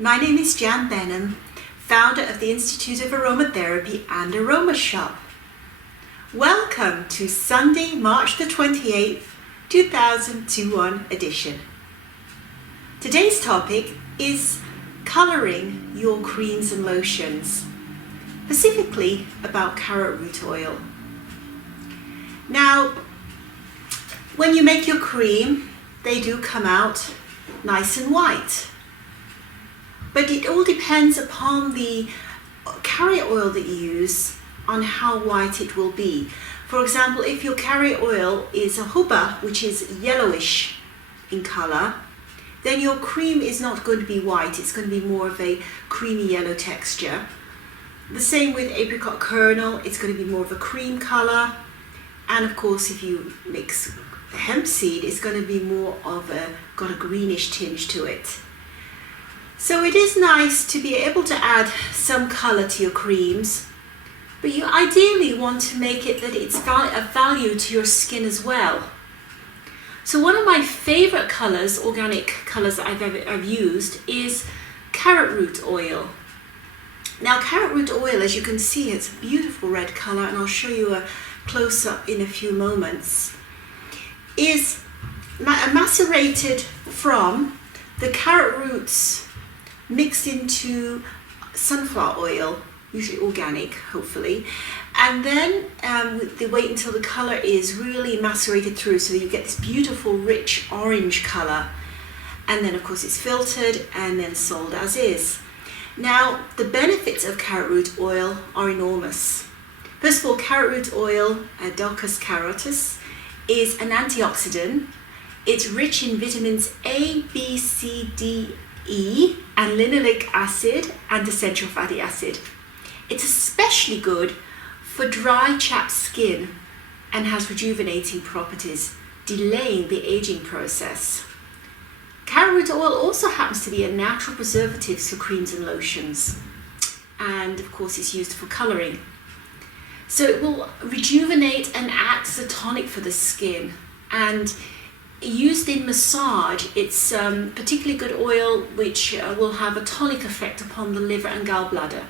My name is Jan Benham, founder of the Institute of Aromatherapy and Aroma Shop. Welcome to Sunday, March the 28th, 2021 edition. Today's topic is colouring your creams and lotions, specifically about carrot root oil. Now, when you make your cream, they do come out nice and white. But it all depends upon the carrot oil that you use on how white it will be. For example, if your carrot oil is a huba, which is yellowish in colour, then your cream is not going to be white. It's going to be more of a creamy yellow texture. The same with apricot kernel, it's going to be more of a cream colour. And of course, if you mix hemp seed, it's going to be more of got a greenish tinge to it. So it is nice to be able to add some colour to your creams, but you ideally want to make it that it's of value to your skin as well. So one of my favourite colours, organic colours that I've used, is carrot root oil. Now carrot root oil, as you can see, it's a beautiful red colour, and I'll show you a close-up in a few moments, is macerated from the carrot roots mixed into sunflower oil, usually organic, hopefully, and then they wait until the colour is really macerated through, so you get this beautiful rich orange colour, and then of course it's filtered and then sold as is. Now the benefits of carrot root oil are enormous. First of all, carrot root oil, Daucus carotis, is an antioxidant. It's rich in vitamins A, B, C, D, E, and linoleic acid and essential fatty acid. It's especially good for dry, chapped skin and has rejuvenating properties, delaying the aging process. Carrot root oil also happens to be a natural preservative for creams and lotions, and of course it's used for colouring. So it will rejuvenate and act as a tonic for the skin, and used in massage, it's particularly good oil which will have a tonic effect upon the liver and gallbladder.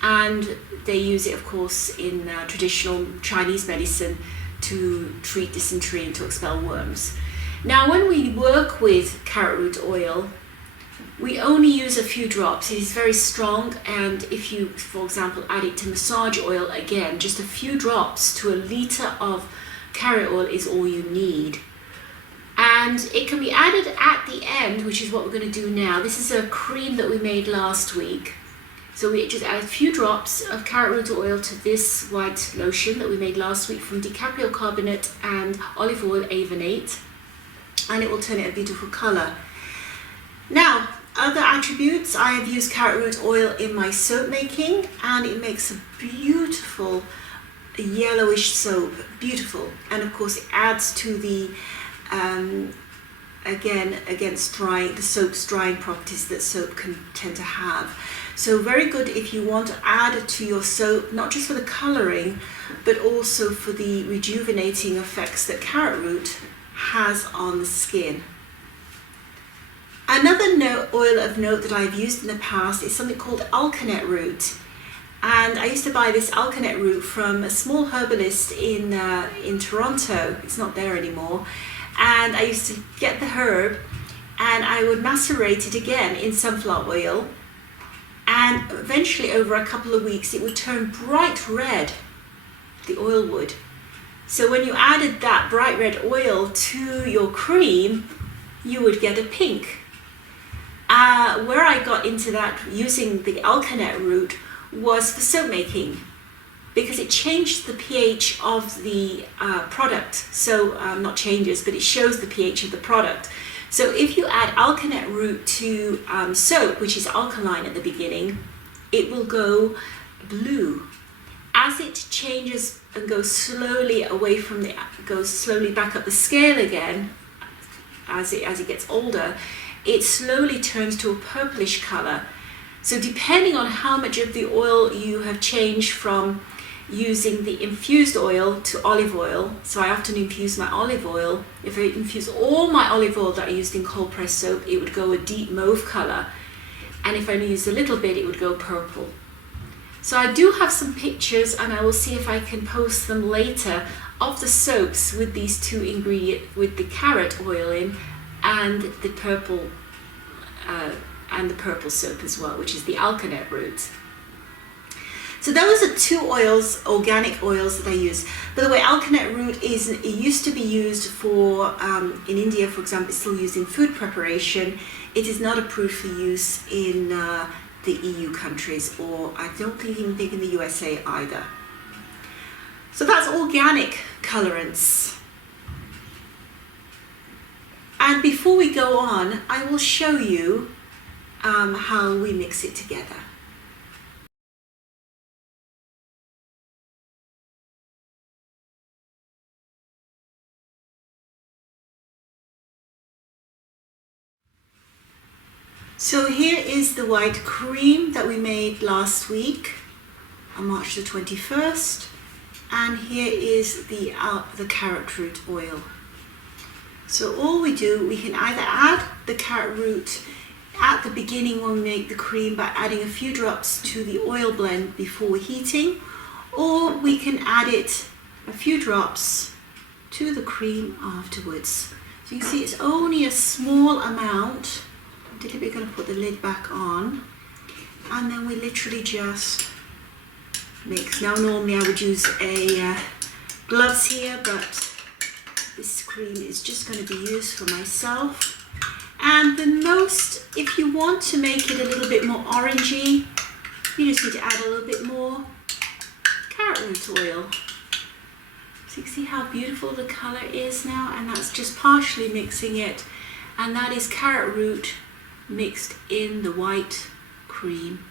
And they use it, of course, in traditional Chinese medicine to treat dysentery and to expel worms. Now, when we work with carrot root oil, we only use a few drops. It is very strong, and if you, for example, add it to massage oil, again, just a few drops to a litre of carrot oil is all you need. And it can be added at the end, which is what we're going to do now. This is a cream that we made last week. So we just add a few drops of carrot root oil to this white lotion that we made last week from DiCaprio carbonate and olive oil avonate, and it will turn it a beautiful colour. Now, other attributes, I have used carrot root oil in my soap making, and it makes a beautiful yellowish soap, beautiful. And of course it adds to the against drying, the soap's drying properties that soap can tend to have. So very good if you want to add to your soap, not just for the colouring, but also for the rejuvenating effects that carrot root has on the skin. Another oil of note that I've used in the past is something called alkanet root. And I used to buy this alkanet root from a small herbalist in Toronto. It's not there anymore. And I used to get the herb and I would macerate it again in sunflower oil, and eventually over a couple of weeks it would turn bright red, the oil would. So when you added that bright red oil to your cream, you would get a pink. Where I got into that using the alkanet root was for soap making, because it changed the pH of the product. So not changes, but it shows the pH of the product. So if you add alkanet root to soap, which is alkaline at the beginning, it will go blue. As it changes and goes slowly away from goes slowly back up the scale again, as it gets older, it slowly turns to a purplish colour. So depending on how much of the oil you have changed from using the infused oil to olive oil, so I often infuse my olive oil. If I infuse all my olive oil that I used in cold press soap, it would go a deep mauve colour. and if I used a little bit it would go purple. So I do have some pictures, and I will see if I can post them later, of the soaps with these two ingredients, with the carrot oil in and the purple soap as well, which is the alkanet root. So those are two oils, organic oils that I use. By the way, alkanet root it used to be used for, in India for example, it's still used in food preparation. It is not approved for use in the EU countries, or I don't even think in the USA either. So that's organic colorants. And before we go on, I will show you how we mix it together. So here is the white cream that we made last week on March the 21st. And here is the carrot root oil. So all we do, we can either add the carrot root at the beginning when we make the cream by adding a few drops to the oil blend before heating, or we can add it a few drops to the cream afterwards. So you can see it's only a small amount. I'm deliberately going to put the lid back on, and then we literally just mix. Now normally I would use gloves here, but this cream is just going to be used for myself. And if you want to make it a little bit more orangey, you just need to add a little bit more carrot root oil. So you can see how beautiful the color is now, and that's just partially mixing it, and that is carrot root mixed in the white cream.